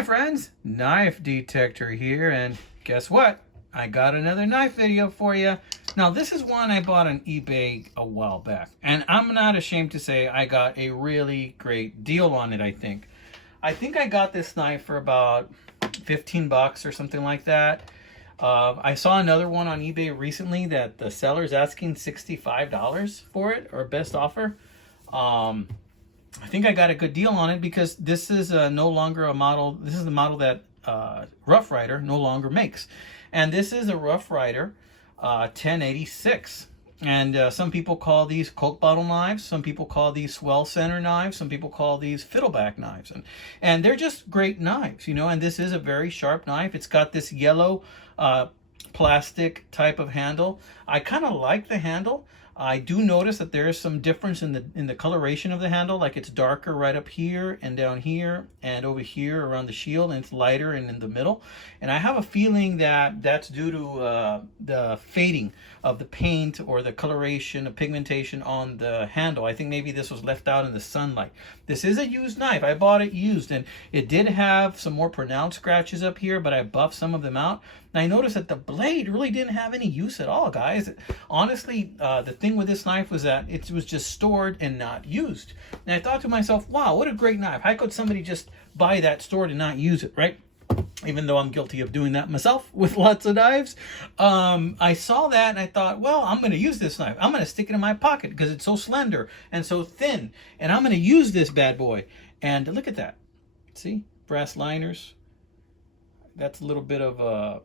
Hi friends, Knife Detector here, and guess what? I got another knife video for you. Now this is one I bought on eBay a while back, and I'm not ashamed to say I got a really great deal on it. I think I got this knife for about 15 bucks or something like that. I saw another one on eBay recently that the seller's asking $65 for it, or best offer. I think I got a good deal on it because this is no longer a model. This is the model that Rough Rider no longer makes. And this is a Rough Rider 1086. And some people call these Coke bottle knives. Some people call these swell center knives. Some people call these fiddleback knives. And they're just great knives, you know. And this is a very sharp knife. It's got this yellow plastic type of handle. I kind of like the handle. I do notice that there is some difference in the coloration of the handle, like it's darker right up here and down here and over here around the shield, and it's lighter and in the middle. And I have a feeling that that's due to the fading of the paint or the coloration of pigmentation on the handle. I think maybe this was left out in the sunlight. This is a used knife. I bought it used, and it did have some more pronounced scratches up here, but I buffed some of them out. And I noticed that the blade really didn't have any use at all, guys. Honestly, the thing with this knife was that it was just stored and not used. And I thought to myself, wow, what a great knife. How could somebody just buy that stored and not use it, right? Even though I'm guilty of doing that myself with lots of knives. I saw that and I thought, well, I'm going to use this knife. I'm going to stick it in my pocket because it's so slender and so thin. And I'm going to use this bad boy. And look at that. See? Brass liners. That's a little bit of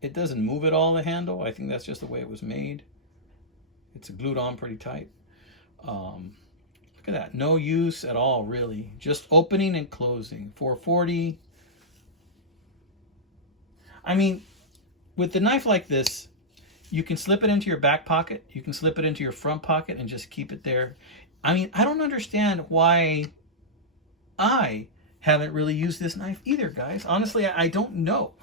it doesn't move at all, the handle. I think that's just the way it was made. It's glued on pretty tight. Look at that. No use at all, really. Just opening and closing. 440. I mean, with the knife like this, you can slip it into your back pocket. You can slip it into your front pocket and just keep it there. I mean, I don't understand why I haven't really used this knife either, guys. Honestly, I don't know.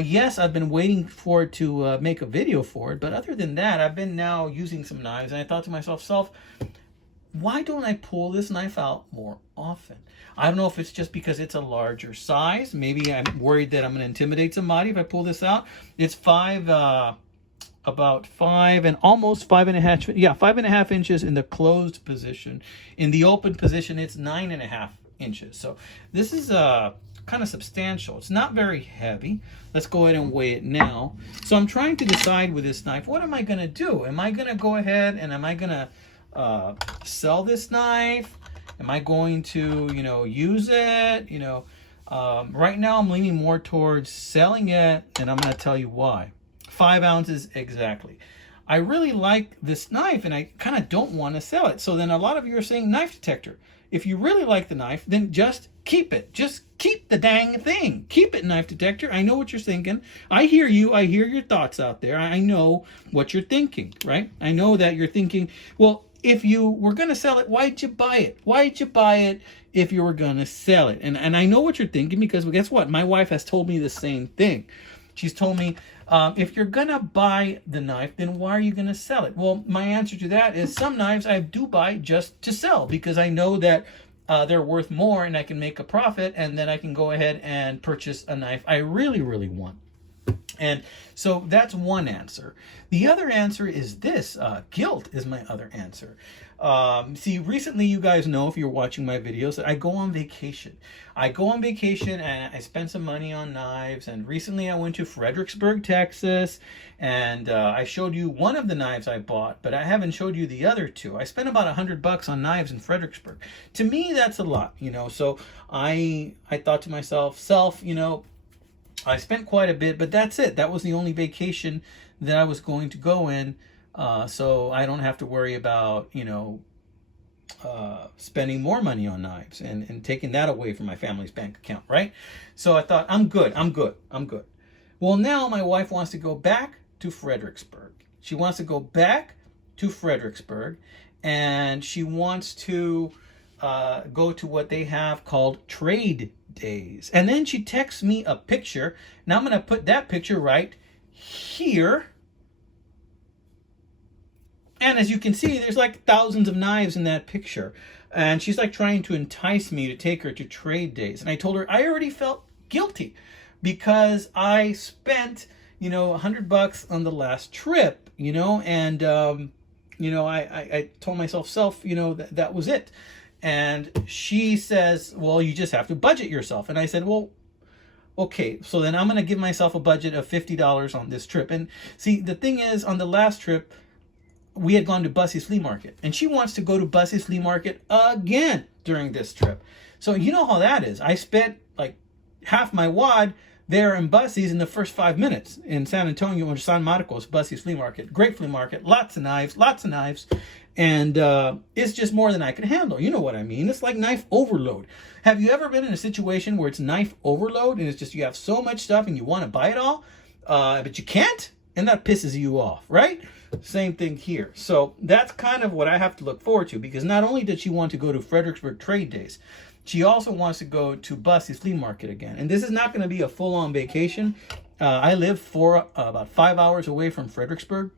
Yes, I've been waiting for it to make a video for it, but other than that, I've been now using some knives, and I thought to myself, why don't I pull this knife out more often? I don't know if it's just because it's a larger size. Maybe I'm worried that I'm going to intimidate somebody if I pull this out. It's about 5 and almost 5.5. Yeah, 5.5 inches in the closed position. In the open position, it's 9.5 inches. So this is kind of substantial. It's not very heavy. Let's go ahead and weigh it now. So I'm trying to decide with this knife, what am I going to do? Am I going to go ahead and am I going to sell this knife? Am I going to, use it? Right now I'm leaning more towards selling it, and I'm going to tell you why. 5 ounces exactly. I really like this knife, and I kind of don't want to sell it. So then a lot of you are saying, Knife Detector, if you really like the knife, then just keep it. Just keep the dang thing. Keep it, Knife Detector. I know what you're thinking. I hear you. I hear your thoughts out there. I know what you're thinking, right? I know that you're thinking, well, if you were going to sell it, why'd you buy it? Why'd you buy it if you were going to sell it? And I know what you're thinking, because guess what? My wife has told me the same thing. She's told me, if you're going to buy the knife, then why are you going to sell it? Well, my answer to that is some knives I do buy just to sell, because I know that they're worth more and I can make a profit, and then I can go ahead and purchase a knife I really, really want. And so that's one answer. The other answer is this. Guilt is my other answer. See, recently, you guys know, if you're watching my videos, that I go on vacation. I go on vacation and I spend some money on knives. And recently I went to Fredericksburg, Texas, and I showed you one of the knives I bought, but I haven't showed you the other two. I spent about $100 on knives in Fredericksburg. To me, that's a lot, So I thought to myself, I spent quite a bit, but that's it. That was the only vacation that I was going to go in. So I don't have to worry about, spending more money on knives and taking that away from my family's bank account, right? So I thought, I'm good. Well, now my wife wants to go back to Fredericksburg. She wants to go back to Fredericksburg, and she wants to go to what they have called trade days. And then she texts me a picture. Now I'm going to put that picture right here. And as you can see, there's like thousands of knives in that picture. And she's like trying to entice me to take her to trade days. And I told her I already felt guilty because I spent, you know, $100 on the last trip, you know, and, you know, I told myself, you know, that was it. And she says, well, you just have to budget yourself. And I said, well, okay, so then I'm going to give myself a budget of $50 on this trip. And see, the thing is, on the last trip, we had gone to Bussey's Flea Market. And she wants to go to Bussey's Flea Market again during this trip. So you know how that is. I spent like half my wad there in Bussey's in the first 5 minutes in San Antonio or San Marcos, Bussey's Flea Market. Great flea market, lots of knives. And it's just more than I can handle. You know what I mean? It's like knife overload. Have you ever been in a situation where it's knife overload and it's just you have so much stuff and you want to buy it all, but you can't? And that pisses you off, right? Same thing here. So that's kind of what I have to look forward to, because not only did she want to go to Fredericksburg Trade Days, she also wants to go to Bussey's Flea Market again. And this is not going to be a full-on vacation. I live about 5 hours away from Fredericksburg.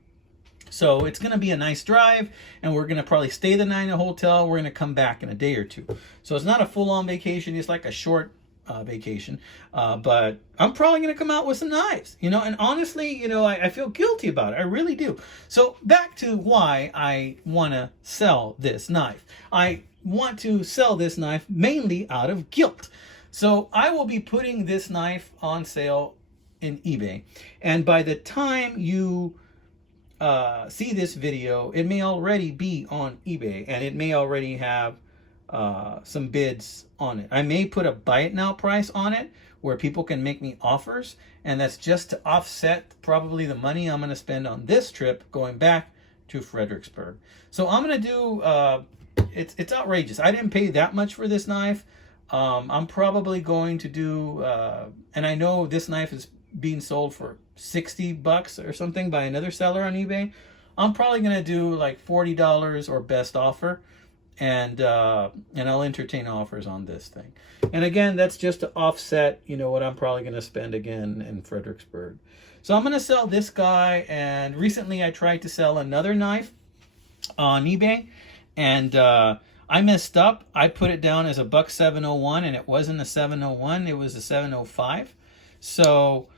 So it's going to be a nice drive, and we're going to probably stay the night in a hotel. We're going to come back in a day or two. So it's not a full-on vacation. It's like a short vacation. But I'm probably going to come out with some knives, you know. And honestly, you know, I feel guilty about it. I really do. So back to why I want to sell this knife. I want to sell this knife mainly out of guilt. So I will be putting this knife on sale in eBay. And by the time you see this video, it may already be on eBay, and it may already have some bids on it. I may put a buy it now price on it where people can make me offers, and that's just to offset probably the money I'm going to spend on this trip going back to Fredericksburg. So I'm going to do, it's outrageous. I didn't pay that much for this knife. I'm probably going to do, and I know this knife is being sold for $60 or something by another seller on eBay. I'm probably going to do like $40 or best offer, and I'll entertain offers on this thing. And again, that's just to offset, you know, what I'm probably going to spend again in Fredericksburg. So I'm going to sell this guy, and recently I tried to sell another knife on eBay, and I messed up. I put it down as a buck 701, and it wasn't a 701, it was a 705. So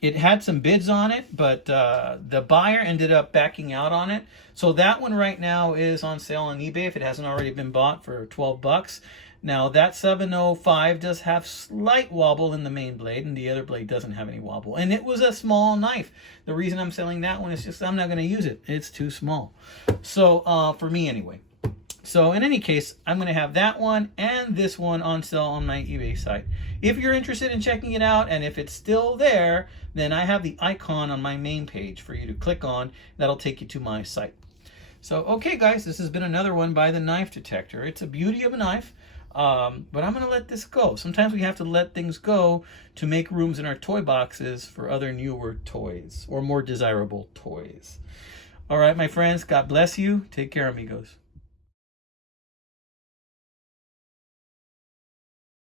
it had some bids on it, but the buyer ended up backing out on it. So that one right now is on sale on eBay if it hasn't already been bought for 12 bucks. Now that 705 does have slight wobble in the main blade, and the other blade doesn't have any wobble. And it was a small knife. The reason I'm selling that one is just I'm not going to use it. It's too small. So for me anyway. So in any case, I'm going to have that one and this one on sale on my eBay site. If you're interested in checking it out, and if it's still there, then I have the icon on my main page for you to click on. That'll take you to my site. So, okay, guys, this has been another one by the Knife Detector. It's a beauty of a knife, but I'm going to let this go. Sometimes we have to let things go to make rooms in our toy boxes for other newer toys or more desirable toys. All right, my friends, God bless you. Take care, amigos.